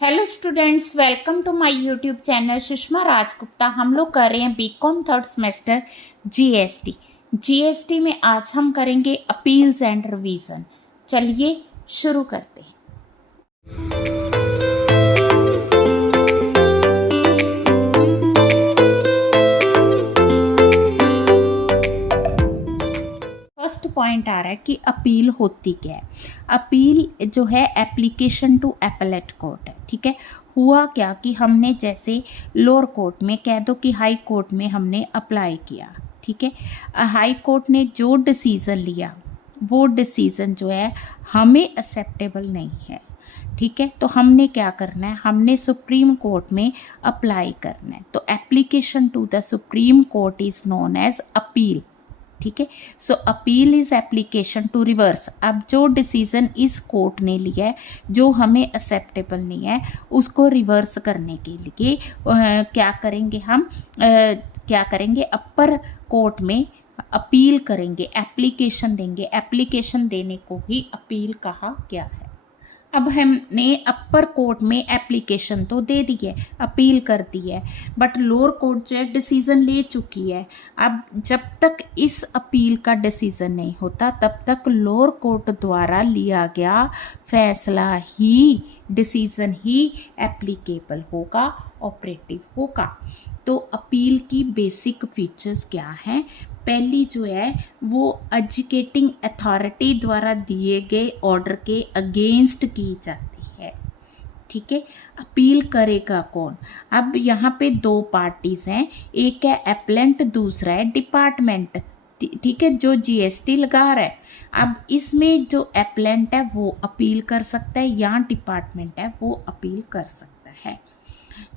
Hello students, welcome to my YouTube channel Sushma Rajgupta. हम लोग कर रहे हैं बीकॉम थर्ड सेमेस्टर जीएसटी में आज हम करेंगे अपील्स एंड रिवीजन। चलिए शुरू करते हैं। फर्स्ट पॉइंट आ रहा है कि अपील होती क्या है। अपील जो है एप्लीकेशन टू एपेलेट कोर्ट है। ठीक है, हुआ क्या कि हमने जैसे लोअर कोर्ट में कह दो कि हाई कोर्ट में हमने अप्लाई किया। ठीक है, हाई कोर्ट ने जो डिसीज़न लिया वो डिसीज़न जो है हमें एक्सेप्टेबल नहीं है। ठीक है, तो हमने क्या करना है, हमने सुप्रीम कोर्ट में अप्लाई करना है। तो application to the supreme court is known as appeal. ठीक है, so appeal is application to reverse. अब जो डिसीजन इस कोर्ट ने लिया है जो हमें एक्सेप्टेबल नहीं है उसको रिवर्स करने के लिए क्या करेंगे हम, क्या करेंगे, अपर कोर्ट में अपील करेंगे, एप्लीकेशन देंगे। एप्लीकेशन देने को ही अपील कहा गया है। अब हमने अपर कोर्ट में एप्लीकेशन तो दे दी है, अपील कर दी है, बट लोअर कोर्ट जो है डिसीज़न ले चुकी है। अब जब तक इस अपील का डिसीज़न नहीं होता तब तक लोअर कोर्ट द्वारा लिया गया फैसला ही, डिसीज़न ही एप्लीकेबल होगा, ऑपरेटिव होगा। तो अपील की बेसिक फीचर्स क्या हैं? पहली जो है वो एजुकेटिंग अथॉरिटी द्वारा दिए गए ऑर्डर के अगेंस्ट की जाती है। ठीक है, अपील करेगा कौन? अब यहाँ पे दो पार्टीज हैं, एक है एप्लेंट, दूसरा है डिपार्टमेंट। ठीक है, जो जीएसटी लगा रहा है। अब इसमें जो एप्लेंट है वो अपील कर सकता है या डिपार्टमेंट है वो अपील कर सकता है।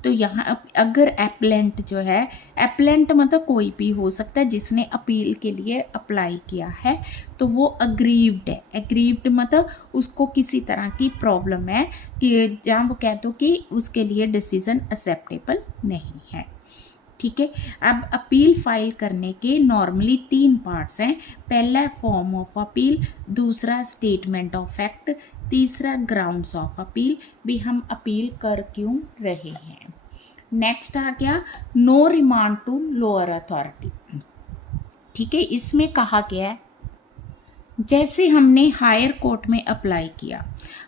तो यहाँ अगर एप्लेंट जो है, एप्लेंट मतलब कोई भी हो सकता है जिसने अपील के लिए अप्लाई किया है, तो वो अग्रीव्ड है। अग्रीव्ड मतलब उसको किसी तरह की प्रॉब्लम है कि जहाँ वो कह दो कि उसके लिए डिसीजन एक्सेप्टेबल नहीं है। ठीक है, अब अपील फाइल करने के नॉर्मली 3 पार्ट्स हैं। पहला फॉर्म ऑफ अपील, दूसरा स्टेटमेंट ऑफ फैक्ट, तीसरा ग्राउंड्स ऑफ अपील, भी हम अपील कर क्यों रहे हैं। नेक्स्ट आ गया no remand to lower authority. ठीक है, इसमें कहा गया है जैसे हमने हायर कोर्ट में अप्लाई किया,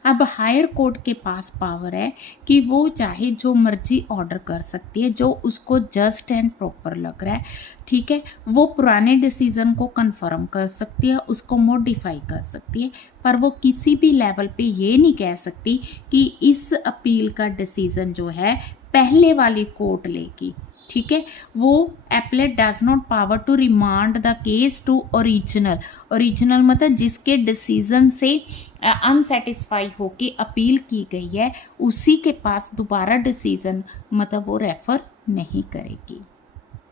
अब हायर कोर्ट के पास पावर है कि वो चाहे जो मर्जी ऑर्डर कर सकती है जो उसको जस्ट एंड प्रॉपर लग रहा है। ठीक है, वो पुराने डिसीजन को कंफर्म कर सकती है, उसको मॉडिफाई कर सकती है, पर वो किसी भी लेवल पे ये नहीं कह सकती कि इस अपील का डिसीजन जो है पहले वाली कोर्ट लेगी। ठीक है, वो appellate does not power to remand the case to original. Original मतलब जिसके डिसीजन से अनसेटिस्फाई होके अपील की गई है उसी के पास दोबारा डिसीजन मतलब वो रेफर नहीं करेगी।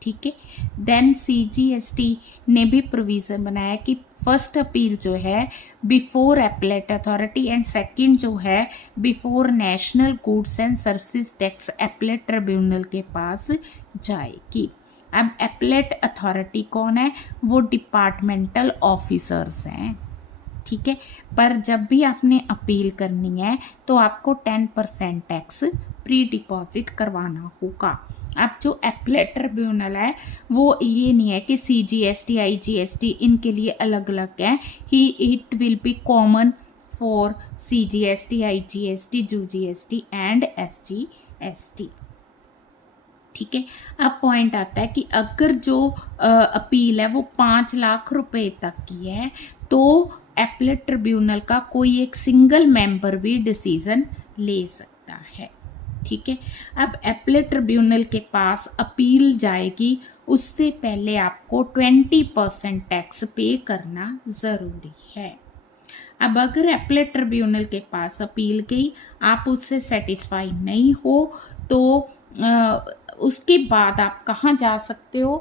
ठीक है, देन सीजीएसटी ने भी प्रोविज़न बनाया कि फर्स्ट अपील जो है before applet authority and second जो है before national goods and services tax applet tribunal के पास जाएगी। अब एप्लेट अथॉरिटी कौन है? वो डिपार्टमेंटल ऑफिसर्स हैं। ठीक है, पर जब भी आपने अपील करनी है तो आपको 10% टैक्स प्री डिपॉजिट करवाना होगा। अब जो एप्लेट ट्रिब्यूनल है वो ये नहीं है कि सीजीएसटी आईजीएसटी इनके लिए अलग अलग है, ही it will be common for CGST IGST UGST and SGST. ठीक है, अब पॉइंट आता है कि अगर जो अपील है वो 5 लाख रुपए तक की है तो एप्लेट ट्रिब्यूनल का कोई एक सिंगल मेंबर भी डिसीजन ले सकता है। ठीक है, अब एप्लेट ट्रिब्यूनल के पास अपील जाएगी उससे पहले आपको 20% टैक्स पे करना ज़रूरी है। अब अगर एप्लेट ट्रिब्यूनल के पास अपील गई, आप उससे सेटिस्फाई नहीं हो तो उसके बाद आप कहाँ जा सकते हो?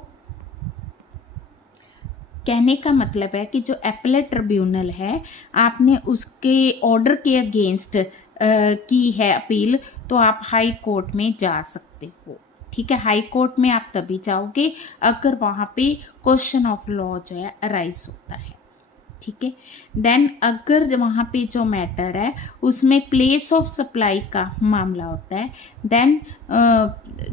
कहने का मतलब है कि जो एप्लेट ट्रिब्यूनल है आपने उसके ऑर्डर के अगेंस्ट की है अपील तो आप हाई कोर्ट में जा सकते हो। ठीक है, हाई कोर्ट में आप तभी जाओगे अगर वहाँ पे क्वेश्चन ऑफ लॉ जो है अराइज होता है। ठीक है। देन अगर वहाँ पे जो मैटर है उसमें प्लेस ऑफ सप्लाई का मामला होता है, देन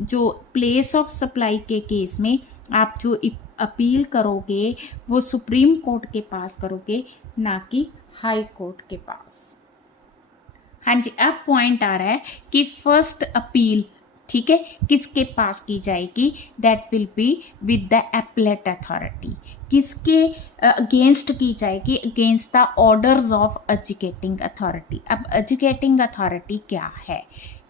जो प्लेस ऑफ सप्लाई के केस में आप जो अपील करोगे वो सुप्रीम कोर्ट के पास करोगे, ना कि हाई कोर्ट के पास। हाँ जी, अब पॉइंट आ रहा है कि फर्स्ट अपील, ठीक है, किसके पास की जाएगी, that will be with the appellate authority. किसके अगेंस्ट की जाएगी, against the orders of adjudicating authority. अब एजुकेटिंग अथॉरिटी क्या है,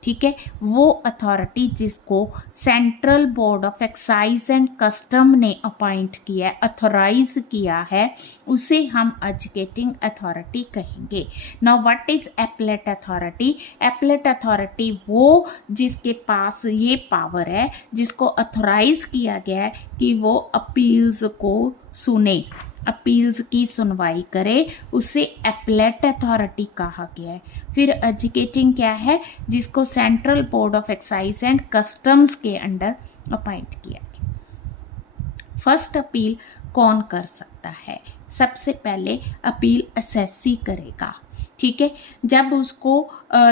ठीक है, वो अथॉरिटी जिसको central board of excise and custom ने अपॉइंट किया है, अथोराइज किया है, उसे हम एजुकेटिंग अथॉरिटी कहेंगे। Now what is appellate authority? Appellate authority वो जिसके पास ये पावर है, जिसको अथोराइज किया गया है कि वो अपील्स को सुने, अपील्स की सुनवाई करे, उसे एपलेट अथॉरिटी कहा गया है। फिर एजुकेटिंग क्या है, जिसको central board of excise and customs के अंडर अपॉइंट किया गया। फर्स्ट अपील कौन कर सकता है? सबसे पहले अपील एसएससी करेगा, ठीक है। जब उसको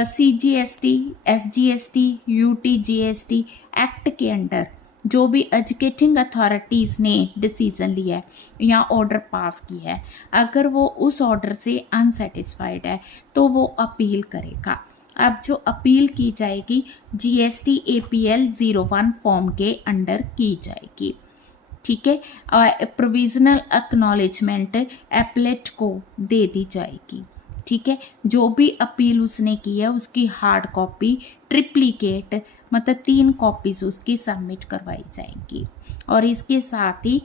CGST, SGST, UTGST एक्ट के अंडर जो भी एजुकेटिंग अथॉरिटीज़ ने डिसीज़न लिया है या ऑर्डर पास किया है, अगर वो उस ऑर्डर से अनसेटिस्फाइड है तो वो अपील करेगा। अब जो अपील की जाएगी GST APL 01 फॉर्म के अंडर की जाएगी, ठीक है, और प्रोविजनल एक्नॉलेजमेंट एपलेट को दे दी जाएगी, ठीक है। जो भी अपील उसने की है उसकी हार्ड कॉपी, ट्रिप्लिकेट, मतलब 3 कॉपीज उसकी सबमिट करवाई जाएंगी। और इसके साथ ही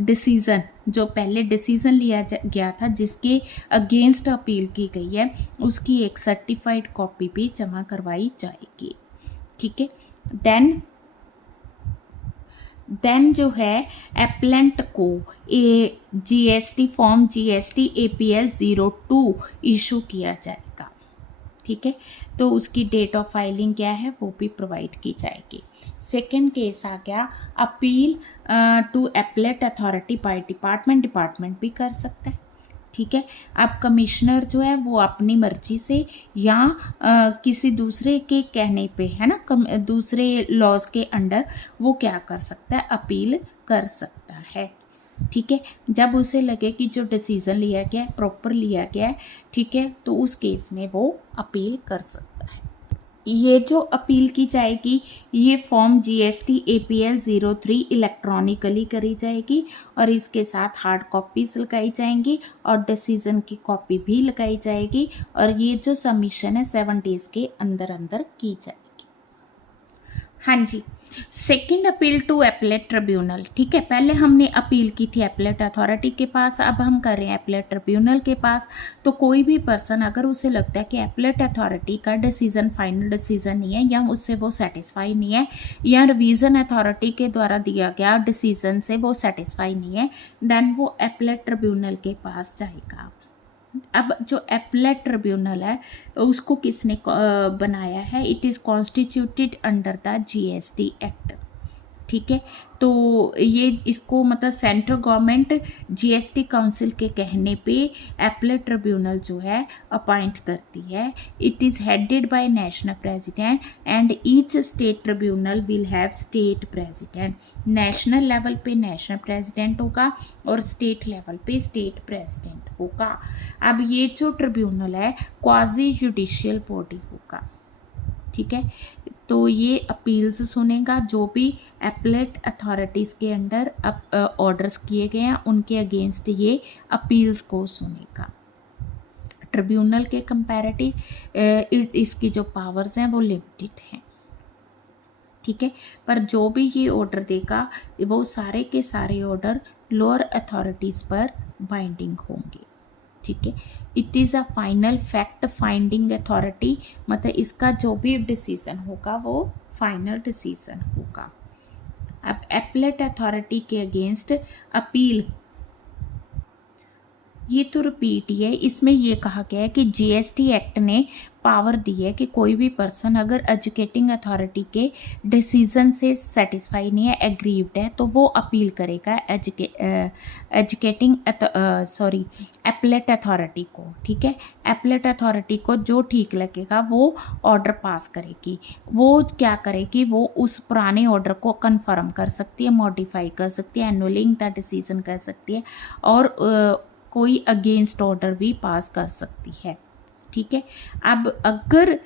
डिसीज़न, जो पहले डिसीज़न लिया गया था जिसके अगेंस्ट अपील की गई है, उसकी एक सर्टिफाइड कॉपी भी जमा करवाई जाएगी, ठीक है। देन जो है एप्लेंट को GST form GST APL 02 issue किया जाएगा, ठीक है। तो उसकी डेट ऑफ फाइलिंग क्या है वो भी प्रोवाइड की जाएगी। सेकंड केस आ गया appeal to appellate authority by department भी कर सकता है, ठीक है। अब कमिश्नर जो है वो अपनी मर्जी से या किसी दूसरे के कहने पे, है ना, दूसरे लॉज के अंडर वो क्या कर सकता है, अपील कर सकता है, ठीक है। जब उसे लगे कि जो डिसीज़न लिया गया है प्रॉपर लिया गया है, ठीक है, तो उस केस में वो अपील कर सकता है। ये जो अपील की जाएगी ये फॉर्म GST APL 03 इलेक्ट्रॉनिकली करी जाएगी और इसके साथ हार्ड कॉपीज लगाई जाएंगी और डिसीजन की कॉपी भी लगाई जाएगी और ये जो सबमिशन है 7 डेज के अंदर अंदर की जाएगी। हाँ जी, second appeal to appellate tribunal, ठीक है। पहले हमने अपील की थी एपलेट अथॉरिटी के पास, अब हम कर रहे हैं एपलेट ट्रिब्यूनल के पास। तो कोई भी पर्सन अगर उसे लगता है कि एपलेट अथॉरिटी का डिसीजन फाइनल डिसीजन नहीं है या उससे वो सेटिस्फाई नहीं है या रिवीजन अथॉरिटी के द्वारा दिया गया डिसीजन से वो सेटिस्फाई नहीं है, देन वो एपलेट ट्रिब्यूनल के पास जाएगा। अब जो एपलेट ट्रिब्यूनल है उसको किसने बनाया है? It is constituted under the GST act, ठीक है। तो ये इसको मतलब सेंट्रल गवर्नमेंट GST काउंसिल के कहने पे एपलेट ट्रिब्यूनल जो है अपॉइंट करती है। It is headed by national president and each state tribunal will have state president. National level पे नेशनल प्रेसिडेंट होगा और स्टेट लेवल पे स्टेट प्रेसिडेंट होगा। अब ये जो ट्रिब्यूनल है क्वाजी जुडिशियल बॉडी होगा, ठीक है। तो ये अपील्स सुनेगा, जो भी एपलेट अथॉरिटीज़ के अंडर ऑर्डर्स किए गए हैं उनके अगेंस्ट ये अपील्स को सुनेगा। ट्रिब्यूनल के कंपैरेटिव इसकी जो पावर्स हैं वो लिमिटेड हैं, ठीक है। पर जो भी ये ऑर्डर देगा वो सारे के सारे ऑर्डर लोअर अथॉरिटीज़ पर बाइंडिंग होंगे, ठीक है। It is a final fact finding authority, मतलब इसका जो भी डिसीजन होगा वो फाइनल डिसीजन होगा। अब एपलेट अथॉरिटी के अगेंस्ट अपील, ये तो रिपीट ही है, इसमें ये कहा गया है कि GST एक्ट ने पावर दी है कि कोई भी पर्सन अगर एजुकेटिंग अथॉरिटी के डिसीजन से सेटिस्फाई नहीं है, एग्रीव्ड है, तो वो अपील करेगा एपलेट अथॉरिटी को। ठीक है, एपलेट अथॉरिटी को जो ठीक लगेगा वो ऑर्डर पास करेगी। वो क्या करेगी, वो उस पुराने ऑर्डर को कंफर्म कर सकती है, मॉडिफाई कर सकती है, एनुलिंग द डिसीजन कर सकती है, और कोई अगेंस्ट ऑर्डर भी पास कर सकती है। ठीक है, अब अगर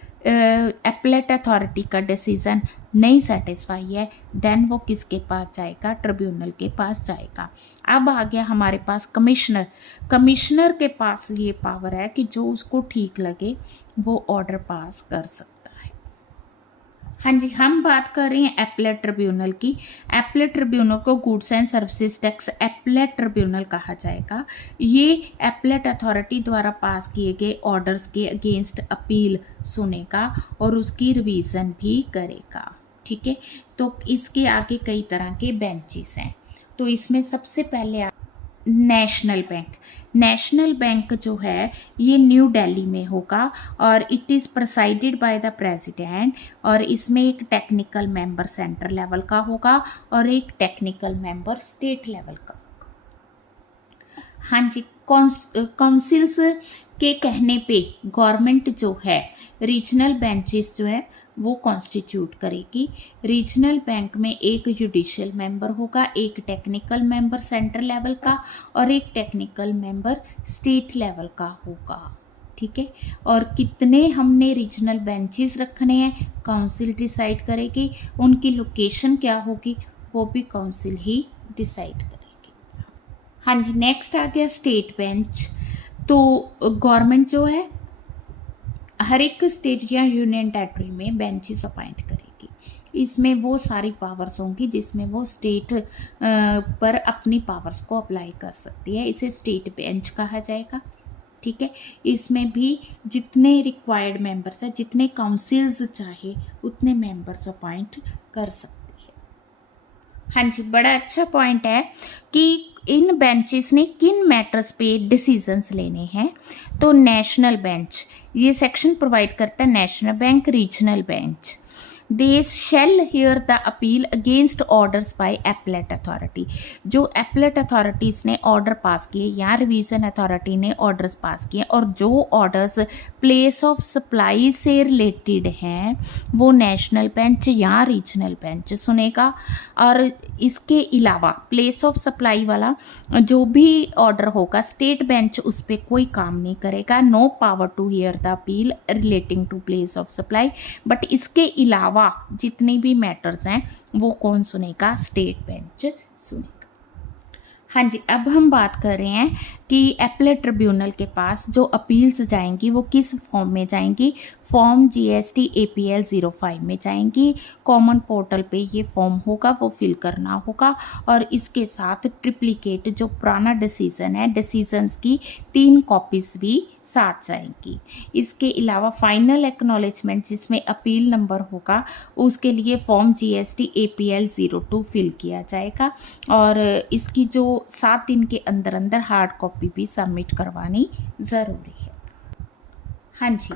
एपलेट अथॉरिटी का डिसीजन नहीं सेटिस्फाई है, देन वो किसके पास जाएगा, ट्रिब्यूनल के पास जाएगा। अब आ गया हमारे पास कमिश्नर। कमिश्नर के पास ये पावर है कि जो उसको ठीक लगे वो ऑर्डर पास कर सकता है। हाँ जी, हम बात कर रहे हैं एपलेट ट्रिब्यूनल की। एपलेट ट्रिब्यूनल को goods and services tax appellate tribunal कहा जाएगा। ये एपलेट अथॉरिटी द्वारा पास किए गए ऑर्डर्स के अगेंस्ट अपील सुनेगा और उसकी रिवीजन भी करेगा। ठीक है, तो इसके आगे कई तरह के बेंचेस हैं। तो इसमें सबसे पहले नेशनल बैंक। नेशनल बैंक जो है ये न्यू दिल्ली में होगा और it is presided by the president, और इसमें एक टेक्निकल मेंबर सेंटर लेवल का होगा और एक टेक्निकल मेंबर स्टेट लेवल का होगा। हाँ जी, काउंसिल्स के कहने पे गवर्नमेंट जो है रीजनल बेंचेस जो है वो कॉन्स्टिट्यूट करेगी। रीजनल बैंक में एक जुडिशियल मेंबर होगा, एक टेक्निकल मेंबर सेंट्रल लेवल का और एक टेक्निकल मेंबर स्टेट लेवल का होगा। ठीक है, और कितने हमने रीजनल बेंचेस रखने हैं काउंसिल डिसाइड करेगी। उनकी लोकेशन क्या होगी वो भी काउंसिल ही डिसाइड करेगी। हाँ जी, नेक्स्ट आ गया स्टेट बेंच। तो गवर्नमेंट जो है हर एक स्टेट या यूनियन टेरिटरी में बेंचेस अपॉइंट करेगी। इसमें वो सारी पावर्स होंगी जिसमें वो स्टेट पर अपनी पावर्स को अप्लाई कर सकती है। इसे स्टेट बेंच कहा जाएगा। ठीक है, इसमें भी जितने रिक्वायर्ड मेंबर्स हैं, जितने काउंसिल्स चाहे उतने मेंबर्स अपॉइंट कर सकती है। हाँ जी, बड़ा अच्छा पॉइंट है कि इन बेंचेस ने किन मैटर्स पे डिसीजंस लेने हैं। तो नेशनल बेंच ये सेक्शन प्रोवाइड करता है। National bank, regional bench, they shall hear the appeal against orders by appellate authority. जो एपलेट अथॉरिटीज़ ने ऑर्डर पास किए या रिवीजन अथॉरिटी ने ऑर्डर्स पास किए और जो ऑर्डर्स प्लेस ऑफ सप्लाई से रिलेटेड हैं वो नेशनल बेंच या रीजनल बेंच सुनेगा। और इसके अलावा प्लेस ऑफ सप्लाई वाला जो भी ऑर्डर होगा स्टेट बेंच उस पर कोई काम नहीं करेगा। No power to hear the appeal relating to place of supply. But इसके अलावा जितने भी मैटर्स हैं वो कौन सुनेगा, स्टेट बेंच सुनेगा। हाँ जी, अब हम बात कर रहे हैं कि एपलेट ट्रिब्यूनल के पास जो अपील्स जाएंगी वो किस फॉर्म में जाएंगी। फॉर्म GST APL 05 में जाएंगी। कॉमन पोर्टल पे ये फॉर्म होगा वो फिल करना होगा और इसके साथ ट्रिप्लिकेट जो पुराना डिसीजन है, डिसीजंस की 3 कॉपीज भी साथ जाएंगी। इसके अलावा फाइनल एक्नॉलेजमेंट जिसमें अपील नंबर होगा उसके लिए फॉर्म GST APL 02 फिल किया जाएगा और इसकी जो 7 दिन के अंदर अंदर हार्ड कॉपी भी सबमिट करवानी ज़रूरी है। हाँ जी,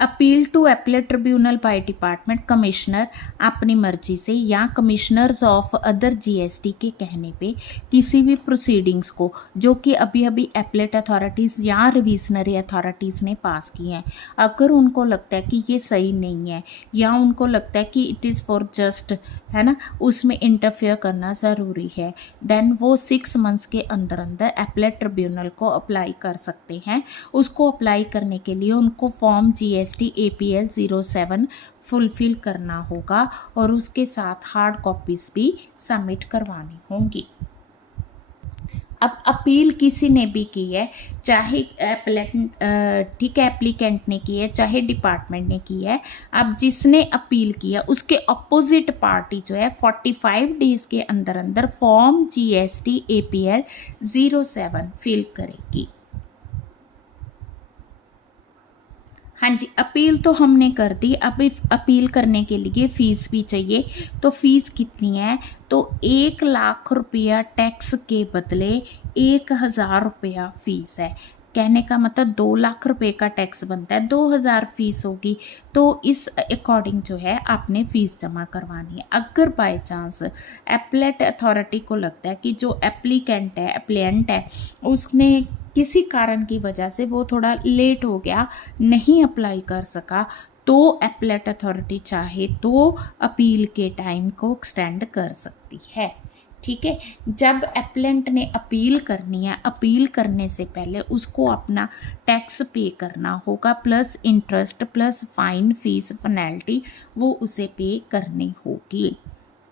appeal to appellate tribunal by department commissioner अपनी मर्जी से या कमिश्नर्स ऑफ अदर GST के कहने पे किसी भी प्रोसीडिंग्स को जो कि अभी अभी एपलेट अथॉरिटीज़ या रिविजनरी अथॉरिटीज़ ने पास की हैं, अगर उनको लगता है कि ये सही नहीं है या उनको लगता है कि इट इज़ फॉर जस्ट है ना, उसमें इंटरफेयर करना ज़रूरी है, देन वो 6 मंथ्स के अंदर अंदर एपलेट ट्रिब्यूनल को अप्लाई कर सकते हैं। उसको अप्लाई करने के लिए उनको फॉर्म GST APL 07 फुलफिल करना होगा और उसके साथ हार्ड कॉपीज़ भी सबमिट करवानी होंगी। अब अपील किसी ने भी की है, चाहे एप्लीकेंट ने की है चाहे डिपार्टमेंट ने की है, अब जिसने अपील किया उसके अपोजिट पार्टी जो है 45 डेज़ के अंदर अंदर फॉर्म GST APL 07 फिल करेगी। हाँ जी, अपील तो हमने कर दी। अब अपील करने के लिए फ़ीस भी चाहिए। तो फ़ीस कितनी है, तो 1,00,000 रुपया टैक्स के बदले 1,000 रुपया फ़ीस है। कहने का मतलब 2 लाख रुपए का टैक्स बनता है, 2000 फीस होगी, तो इस अकॉर्डिंग जो है आपने फ़ीस जमा करवानी है। अगर बाय चांस एपलेट अथॉरिटी को लगता है कि जो एप्लिएंट है उसने किसी कारण की वजह से वो थोड़ा लेट हो गया, नहीं अप्लाई कर सका, तो एपलेट अथॉरिटी चाहे तो अपील के टाइम को एक्सटेंड कर सकती है। ठीक है, जब एप्लेंट ने अपील करनी है, अपील करने से पहले उसको अपना टैक्स पे करना होगा, plus interest plus fine fees penalty वो उसे पे करनी होगी।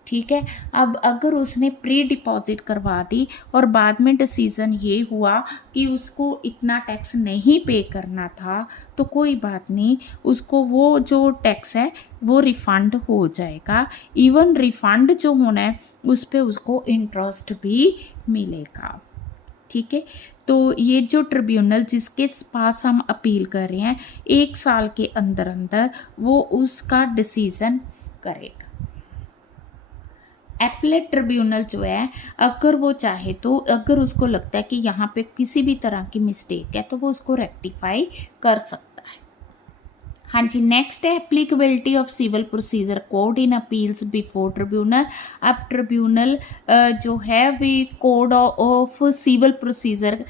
ठीक है, अब अगर उसने प्री डिपॉजिट करवा दी और बाद में डिसीज़न ये हुआ कि उसको इतना टैक्स नहीं पे करना था, तो कोई बात नहीं, उसको वो जो टैक्स है वो रिफ़ंड हो जाएगा। इवन रिफ़ंड जो होना है उस पे उसको इंटरेस्ट भी मिलेगा। ठीक है, तो ये जो ट्रिब्यूनल जिसके पास हम अपील कर रहे हैं, 1 साल के अंदर अंदर वो उसका डिसीज़न करेगा। एपलेट ट्रिब्यूनल जो है, अगर वो चाहे तो अगर उसको लगता है कि यहाँ पे किसी भी तरह की मिस्टेक है तो वो उसको रेक्टिफाई कर सकता है। हाँ जी, नेक्स्ट है applicability of civil procedure code in appeals before tribunal. अब ट्रिब्यूनल जो है वे code of civil procedure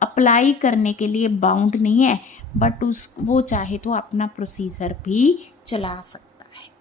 apply करने के लिए बाउंड नहीं है, बट वो चाहे तो अपना प्रोसीजर भी चला सकता है।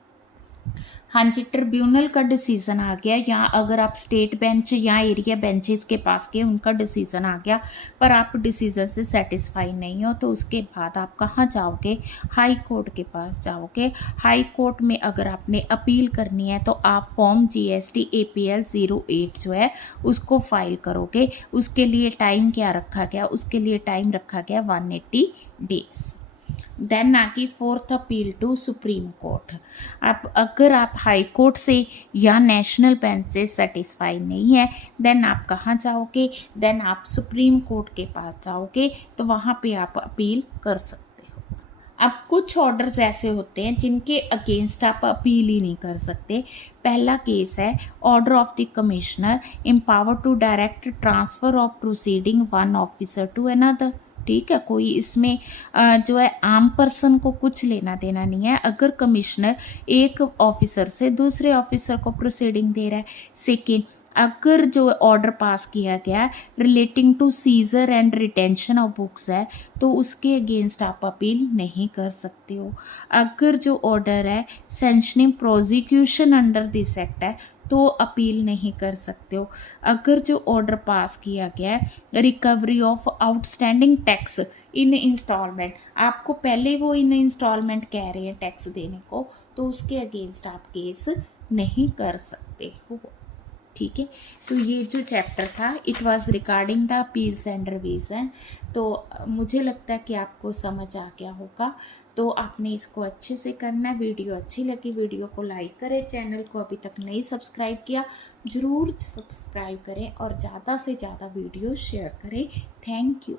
हाँ जी, ट्रिब्यूनल का डिसीज़न आ गया, या अगर आप स्टेट बेंच या एरिया बेंचेस के पास गए उनका डिसीज़न आ गया, पर आप डिसीज़न से सेटिस्फाई नहीं हो, तो उसके बाद आप कहाँ जाओगे, हाई कोर्ट के पास जाओगे। हाई कोर्ट में अगर आपने अपील करनी है तो आप फॉर्म GST APL 08 जो है उसको फाइल करोगे। उसके लिए टाइम क्या रखा गया, उसके लिए टाइम रखा गया 180 डेज़। देन आगे 4th appeal to supreme court. अब अगर आप हाई कोर्ट से या नेशनल बेंच से सेटिस्फाई नहीं है, देन आप कहाँ जाओगे, देन आप सुप्रीम कोर्ट के पास जाओगे, तो वहाँ पे आप अपील कर सकते हो। अब कुछ ऑर्डर्स ऐसे होते हैं जिनके अगेंस्ट आप अपील ही नहीं कर सकते। पहला केस है order of the commissioner empower to direct transfer of proceeding one officer to another. ठीक है, कोई इसमें जो है आम पर्सन को कुछ लेना देना नहीं है। अगर कमिश्नर एक ऑफिसर से दूसरे ऑफिसर को प्रोसीडिंग दे रहा है। सेकेंड, अगर जो ऑर्डर पास किया गया relating to seizure and retention of books है, तो उसके अगेंस्ट आप अपील नहीं कर सकते हो। अगर जो ऑर्डर है sanctioning prosecution under this act है, तो अपील नहीं कर सकते हो। अगर जो ऑर्डर पास किया गया है recovery of outstanding tax in instalment, आपको पहले वो इन इंस्टॉलमेंट कह रहे हैं टैक्स देने को, तो उसके अगेंस्ट आप केस नहीं कर सकते हो। ठीक है, तो ये जो चैप्टर था it was regarding the appeals and revision. तो मुझे लगता है कि आपको समझ आ गया होगा, तो आपने इसको अच्छे से करना है। वीडियो अच्छी लगी वीडियो को लाइक करें, चैनल को अभी तक नहीं सब्सक्राइब किया ज़रूर सब्सक्राइब करें और ज़्यादा से ज़्यादा वीडियो शेयर करें। Thank you.